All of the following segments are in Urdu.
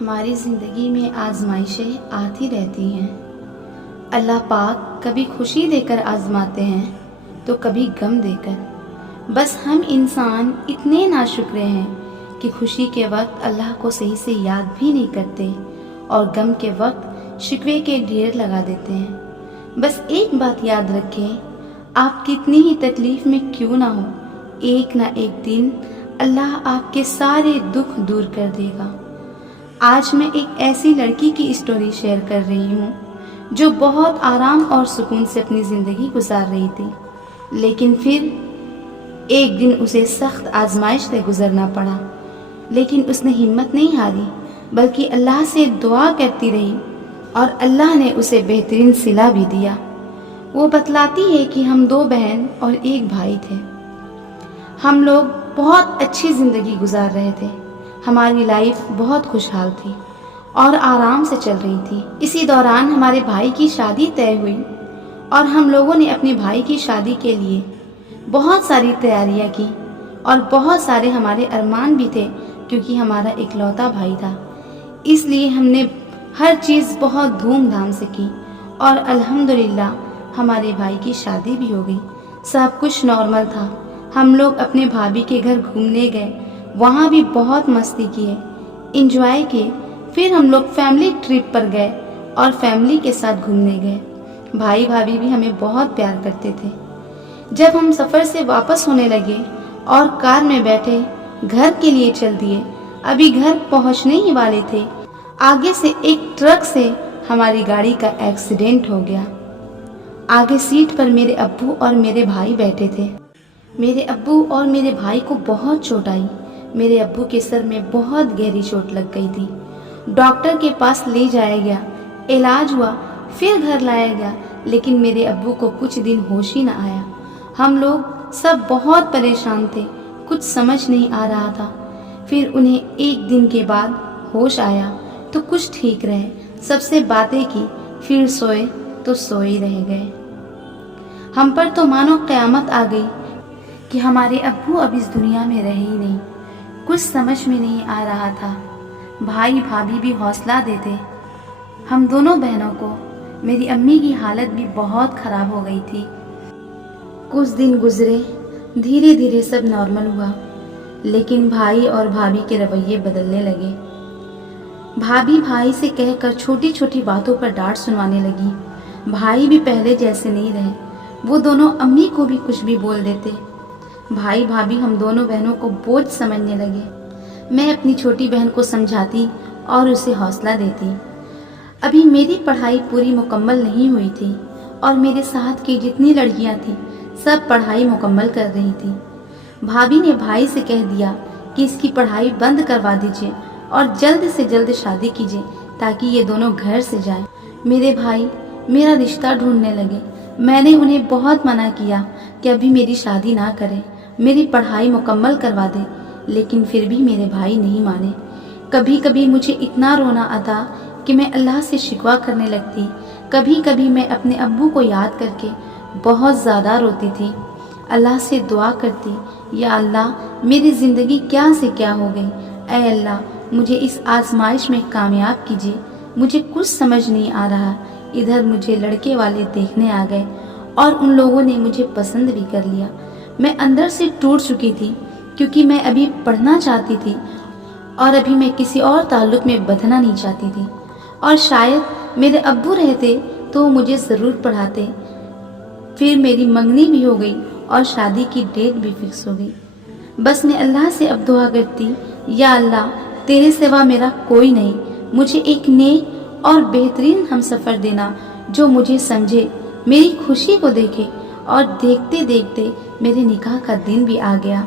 ہماری زندگی میں آزمائشیں آتی رہتی ہیں۔ اللہ پاک کبھی خوشی دے کر آزماتے ہیں تو کبھی غم دے کر۔ بس ہم انسان اتنے ناشکرے ہیں کہ خوشی کے وقت اللہ کو صحیح سے یاد بھی نہیں کرتے اور غم کے وقت شکوے کے ڈھیر لگا دیتے ہیں۔ بس ایک بات یاد رکھیں، آپ کتنی ہی تکلیف میں کیوں نہ ہو، ایک نہ ایک دن اللہ آپ کے سارے دکھ دور کر دے گا۔ آج میں ایک ایسی لڑکی کی اسٹوری شیئر کر رہی ہوں جو بہت آرام اور سکون سے اپنی زندگی گزار رہی تھی، لیکن پھر ایک دن اسے سخت آزمائش سے گزرنا پڑا، لیکن اس نے ہمت نہیں ہاری بلکہ اللہ سے دعا کرتی رہی اور اللہ نے اسے بہترین صلہ بھی دیا۔ وہ بتلاتی ہے کہ ہم 2 بہن اور 1 بھائی تھے۔ ہم لوگ بہت اچھی زندگی گزار رہے تھے، ہماری لائف بہت خوشحال تھی اور آرام سے چل رہی تھی۔ اسی دوران ہمارے بھائی کی شادی طے ہوئی اور ہم لوگوں نے اپنے بھائی کی شادی کے لیے بہت ساری تیاریاں کی اور بہت سارے ہمارے ارمان بھی تھے کیونکہ ہمارا اکلوتا بھائی تھا، اس لیے ہم نے ہر چیز بہت دھوم دھام سے کی اور الحمدللہ ہمارے بھائی کی شادی بھی ہو گئی۔ سب کچھ نارمل تھا۔ ہم لوگ اپنے بھابھی کے گھر گھومنے گئے، وہاں بھی بہت مستی کیے، انجوائے کیے۔ پھر ہم لوگ فیملی ٹرپ پر گئے اور فیملی کے ساتھ گھومنے گئے۔ بھائی بھابھی بھی ہمیں بہت پیار کرتے تھے۔ جب ہم سفر سے واپس ہونے لگے اور کار میں بیٹھے گھر کے لیے چل دیے، ابھی گھر پہنچنے ہی والے تھے، آگے سے ایک ٹرک سے ہماری گاڑی کا ایکسیڈنٹ ہو گیا۔ آگے سیٹ پر میرے ابو اور میرے بھائی بیٹھے تھے۔ میرے ابو اور میرے بھائی کو بہت چوٹ آئی۔ میرے ابو کے سر میں بہت گہری چوٹ لگ گئی تھی۔ ڈاکٹر کے پاس لے جایا گیا، علاج ہوا، پھر گھر لایا گیا، لیکن میرے ابو کو کچھ دن ہوش ہی نہ آیا۔ ہم لوگ سب بہت پریشان تھے، کچھ سمجھ نہیں آ رہا تھا۔ پھر انہیں 1 دن کے بعد ہوش آیا تو کچھ ٹھیک رہے، سب سے باتیں کی، پھر سوئے تو سوئے رہ گئے۔ ہم پر تو مانو قیامت آ گئی کہ ہمارے ابو اب اس دنیا میں رہے ہی نہیں۔ کچھ سمجھ میں نہیں آ رہا تھا۔ بھائی بھابھی بھی حوصلہ دیتے، ہم دونوں بہنوں کو۔ میری امی کی حالت بھی بہت خراب ہو گئی تھی۔ کچھ دن گزرے، دھیرے دھیرے سب نارمل ہوا، لیکن بھائی اور بھابھی کے رویے بدلنے لگے۔ بھابھی بھائی سے کہہ کر چھوٹی چھوٹی باتوں پر ڈانٹ سنوانے لگی۔ بھائی بھی پہلے جیسے نہیں رہے، وہ دونوں امی کو بھی کچھ بھی بول دیتے۔ بھائی بھابھی ہم دونوں بہنوں کو بوجھ سمجھنے لگے۔ میں اپنی چھوٹی بہن کو سمجھاتی اور اسے حوصلہ دیتی۔ ابھی میری پڑھائی پوری مکمل نہیں ہوئی تھی اور میرے ساتھ کی جتنی لڑکیاں تھیں سب پڑھائی مکمل کر رہی تھی۔ بھابھی نے بھائی سے کہہ دیا کہ اس کی پڑھائی بند کروا دیجیے اور جلد سے جلد شادی کیجیے تاکہ یہ دونوں گھر سے جائیں۔ میرے بھائی میرا رشتہ ڈھونڈنے لگے۔ میں نے انہیں بہت منع کیا کہ ابھی میری شادی نہ کریں، میری پڑھائی مکمل کروا دیں، لیکن پھر بھی میرے بھائی نہیں مانے۔ کبھی کبھی مجھے اتنا رونا آتا کہ میں اللہ سے شکوہ کرنے لگتی۔ کبھی کبھی میں اپنے ابو کو یاد کر کے بہت زیادہ روتی تھی، اللہ سے دعا کرتی، یا اللہ میری زندگی کیا سے کیا ہو گئی، اے اللہ مجھے اس آزمائش میں کامیاب کیجیے۔ مجھے کچھ سمجھ نہیں آ رہا۔ ادھر مجھے لڑکے والے دیکھنے آ گئے اور ان لوگوں نے مجھے پسند بھی کر لیا۔ میں اندر سے ٹوٹ چکی تھی کیونکہ میں ابھی پڑھنا چاہتی تھی اور ابھی میں کسی اور تعلق میں بندھنا نہیں چاہتی تھی، اور شاید میرے ابو رہتے تو وہ مجھے ضرور پڑھاتے۔ پھر میری منگنی بھی ہو گئی اور شادی کی ڈیٹ بھی فکس ہو گئی۔ بس میں اللہ سے اب دعا کرتی، یا اللہ تیرے سوا میرا کوئی نہیں، مجھے ایک نیک اور بہترین ہم سفر دینا جو مجھے سمجھے، میری خوشی کو دیکھے۔ اور دیکھتے دیکھتے میرے نکاح کا دن بھی آ گیا۔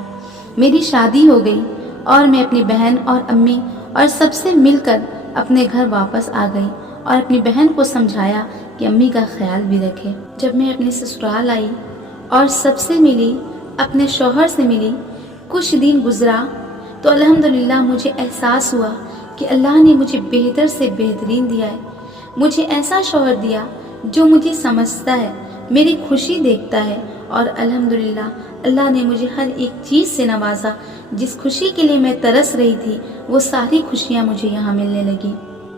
میری شادی ہو گئی اور میں اپنی بہن اور امی اور سب سے مل کر اپنے گھر واپس آ گئی اور اپنی بہن کو سمجھایا کہ امی کا خیال بھی رکھے۔ جب میں اپنے سسرال آئی اور سب سے ملی، اپنے شوہر سے ملی، کچھ دن گزرا تو الحمدللہ مجھے احساس ہوا کہ اللہ نے مجھے بہتر سے بہترین دیا ہے۔ مجھے ایسا شوہر دیا جو مجھے سمجھتا ہے، میری خوشی دیکھتا ہے، اور الحمدللہ اللہ نے مجھے ہر ایک چیز سے نوازا جس خوشی کے لیے میں ترس رہی تھی وہ ساری خوشیاں مجھے یہاں ملنے لگی۔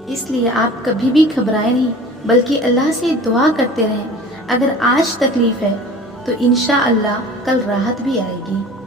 اس لیے آپ کبھی بھی گھبرائے نہیں، بلکہ اللہ سے دعا کرتے رہیں۔ اگر آج تکلیف ہے تو انشاءاللہ کل راحت بھی آئے گی۔